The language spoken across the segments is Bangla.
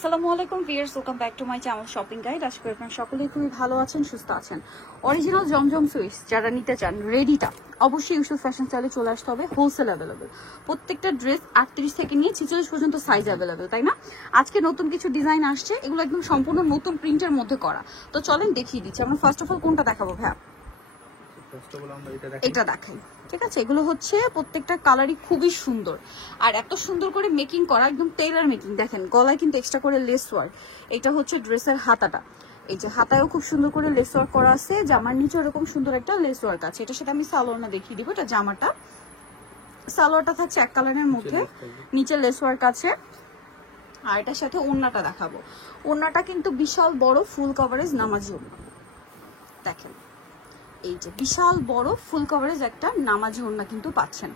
আসসালামু আলাইকুম viewers, welcome back to my channel shopping guide. আশা করি আপনারা সকলেই খুবই ভালো আছেন, সুস্থ আছেন। অরিজিনাল জমজম সুইটস যারা নিতে চান রেডিটা, অবশ্যই ইউসুফ ফ্যাশন স্টাইলে চলে আসতে হবে। হোলসেল অ্যাভেলেবেল, প্রত্যেকটা ড্রেস 38 থেকে নিয়ে 46 পর্যন্ত সাইজ অ্যাভেলেবেল, তাই না? আজকে নতুন কিছু ডিজাইন আসছে, এগুলো একদম সম্পূর্ণ নতুন প্রিন্টের মধ্যে করা। তো চলেন দেখিয়ে দিচ্ছি। আমরা ফার্স্ট অফ অল কোনটা দেখাবো ভাইয়া? এটা দেখাই, ঠিক আছে? এগুলো হচ্ছে প্রত্যেকটা কালারই খুবই সুন্দর, আর এত সুন্দর করে মেকিং করা, একদম টেইলার মেকিং। দেখেন গলায় কিন্তু এক্সট্রা করে লেস ওয়ার্ক। এটা হচ্ছে ড্রেসের হাতাটা, এই যে হাতায়ও খুব সুন্দর করে লেস ওয়ার্ক করা আছে। জামার নিচে এরকম সুন্দর একটা লেস ওয়ার্ক আছে। এটার সাথে আমি সালোয়ারটা দেখিয়ে দিব। এটা জামাটা, সালোয়ারটা থাকছে এক কালারের মধ্যে, নিচে লেস ওয়ার্ক আছে। আর এটার সাথে ওড়নাটা দেখাবো। ওড়নাটা কিন্তু বিশাল বড় ফুল কভারেজ নামাজি ওড়না। দেখেন এই যে বিশাল বড় ফুল কভারেজ একটা নামাজি ওড়না কিন্তু পাচ্ছেন।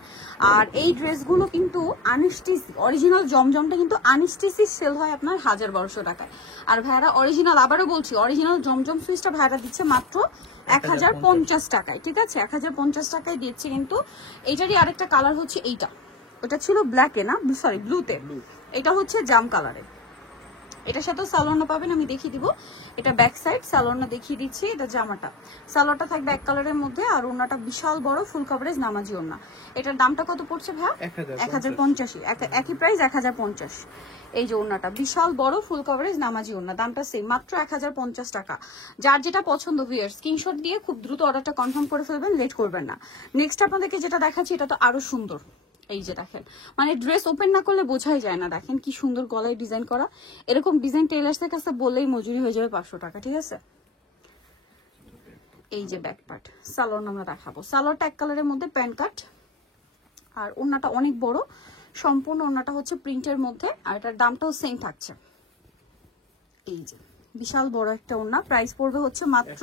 আর এই ড্রেসগুলো কিন্তু আনস্টিচি, অরিজিনাল জমজমটা কিন্তু আনস্টিচি সেল হয় আপনার 1200 টাকায়। আর ভাইয়ারা অরিজিনাল, আবারও বলছি, অরিজিনাল জমজম সুইচটা ভাইয়ারা দিচ্ছে মাত্র 1050 টাকায়, ঠিক আছে? 1050 টাকায় দিচ্ছে। কিন্তু এইটারই আরেকটা কালার হচ্ছে এইটা, ওটা ছিল ব্ল্যাকে না, সরি ব্লুতে, এটা হচ্ছে জাম কালারে। এটার সাথেও সালোয়ারটা পাবেন, আমি দেখিয়ে দিব। এটা ব্যাক সাইড, সালোয়ারটা দেখিয়ে দিচ্ছি। এটা জামাটা, সালোয়ারটা থাকবে এক কালারের মধ্যে, আর ওড়নাটা বিশাল বড় ফুল কভারেজ নামাজি ওড়না। এটার দামটা কত পড়ছে ভাইয়া? 1050, একই প্রাইস 1050। এই যে ওড়নাটা বিশাল বড় ফুল কভারেজ নামাজি ওড়না, দামটা সেম, মাত্র 1050 টাকা। যার যেটা পছন্দ ভিউয়ার স্ক্রিনশট দিয়ে খুব দ্রুত অর্ডারটা কনফার্ম করে ফেলবেন, লেট করবেন না। নেক্সট আপনাদেরকে যেটা দেখাচ্ছি, এটা তো আরো সুন্দর। এই যে দেখেন, মানে ড্রেস ওপেন না করলে বোঝাই যায় না। দেখেন কি সুন্দর গলায় ডিজাইন করা। এরকম ডিজাইন টেইলার্সের কাছে বললেই মজুরি হয়ে যাবে 500 টাকা, ঠিক আছে? এই যে ব্যাক পার্ট, সালোয়ার আমরা দেখাবো। সালোয়ারটা এক কালারের মধ্যে প্যান্ট কাট, আর ওড়নাটা অনেক বড়, সম্পূর্ণ ওড়নাটা হচ্ছে প্রিন্টের মধ্যে, আর এটার দামটাও সেম থাকছে। এই যে বিশাল বড় একটা ওড়না, প্রাইস পড়বে হচ্ছে মাত্র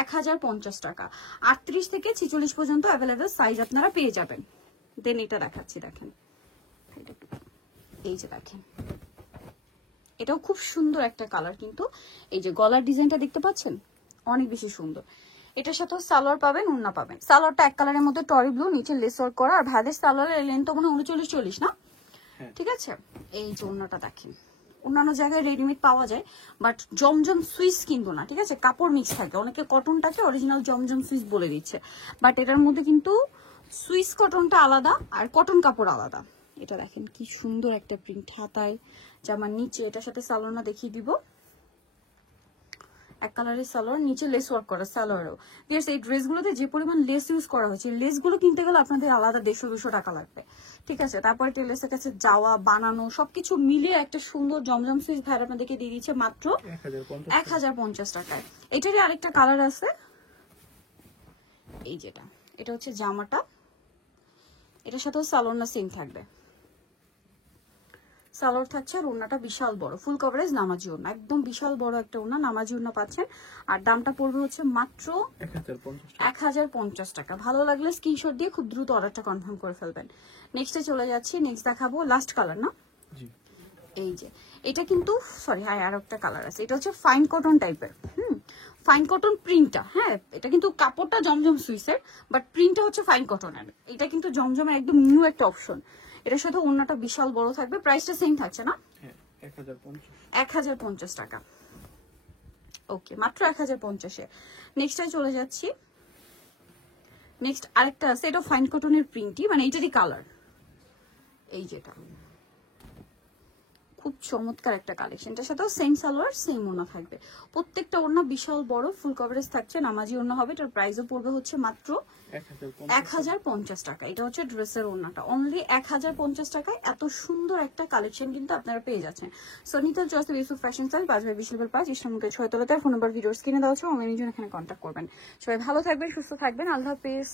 1050 টাকা। 38 থেকে 46 পর্যন্ত অ্যাভেলেবেল সাইজ আপনারা পেয়ে যাবেন। দেন এটা দেখাচ্ছি, দেখেন এই যে দেখেন, এটাও খুব সুন্দর একটা কালার। কিন্তু এই যে গলার ডিজাইনটা দেখতে পাচ্ছেন, অনেক বেশি সুন্দর। এটার সাথে সালোয়ার পাবেন, ওড়না পাবেন। সালোয়ারটা এক কালারের মধ্যে টরি ব্লু, নিচে লেস ওয়ার্ক করা। আর ভাইদের সালোয়ারের লেন্থ তো মনে 39-40 না, ঠিক আছে? এই যে ওড়নাটা দেখেন, অন্যান্য জায়গায় রেডিমেড পাওয়া যায়, বাট জমজম সুইস কিন্তু না, ঠিক আছে? কাপড় মিক্স থাকে, অনেকে কটনটাকে অরিজিনাল জমজম সুইস বলে দিচ্ছে, বাট এটার মধ্যে কিন্তু সুইস কটনটা আলাদা আর কটন কাপড় আলাদা। এটা দেখেন কি সুন্দর একটা প্রিন্ট, হাতায় জামার নিচে। এটার সাথে সালোয়ারটা দেখিয়ে দিব, এক কালারের সালোয়ার, নিচে লেস ওয়ার্ক করা সালোয়ারও। এই ড্রেসগুলোতে যে পরিমাণ লেস ইউজ করা হয়েছে, লেসগুলো কিনতে গেলে আপনাদের আলাদা 150-200 টাকা লাগবে, ঠিক আছে? তারপরে টেলার্সের কাছে যাওয়া, বানানো, সবকিছু মিলিয়ে একটা সুন্দর জমজম সুইচ ভাইরা আপনাদেরকে দিয়ে দিচ্ছে মাত্র 1050 টাকায়। এটারই আরেকটা কালার আছে, এই যেটা, এটা হচ্ছে জামাটা। এটার সাথেও সালোয়ারটা সেম থাকবে, সালোয়ার থাকছে। আর ওড়নাটা বিশাল বড় ফুল কভারেজ নামাজি ওড়না, একদম বিশাল বড় একটা ওড়না, নামাজি ওড়না পাচ্ছেন। আর দামটা পড়বে হচ্ছে মাত্র 1050 টাকা। ভালো লাগলে স্ক্রিনশট দিয়ে খুব দ্রুত অর্ডারটা কনফার্ম করে ফেলবেন। নেক্সটে চলে যাচ্ছি, নেক্সট দেখাবো লাস্ট কালার না, এই যে এটা কিন্তু সরি, হ্যাঁ আর একটা কালার আছে। এটা হচ্ছে ফাইন কটন টাইপের, ফাইন কটন প্রিন্টটা, হ্যাঁ এটা কিন্তু কাপড়টা জমজম সুইসের, বাট প্রিন্টটা হচ্ছে ফাইন কটনের। এটা কিন্তু জমজমের একদম নিউ একটা অপশন। এটার সাথে ওড়নাটা বিশাল বড় থাকবে, প্রাইসটা সেম থাকছে না, 1050 টাকা। ওকে, মাত্র 1050-এ। নেক্সটে চলে যাচ্ছি। নেক্সট আরেকটা আছে, এটা ফাইন কটনের প্রিন্টই, মানে এইটারই কালার, এই যেটা খুব চমৎকার একটা কালেকশন। এটার সাথেও সেম সালোয়ার, সেম ওড়না থাকবে। প্রত্যেকটা ওড়না বিশাল বড় ফুল কভারেজ থাকছে, নামাজি ওড়না হবে। এটার প্রাইসও পড়বে হচ্ছে মাত্র 1050 টাকা। এটা হচ্ছে ড্রেসের ওড়নাটা, অনলি 1050 টাকায় এত সুন্দর একটা কালেকশন কিন্তু আপনারা পেয়ে যাচ্ছেন। Sonita choice Yusuf fashion style, 5/20 ইসলামকে 6 তলাতে। ফোন নাম্বার ভিডিওস কিনে দেওয়া হচ্ছে, আমার জন্য এখানে কন্ট্যাক্ট করবেন। সবাই ভালো থাকবেন, সুস্থ থাকবেন, আল্লাহ হাফেজ।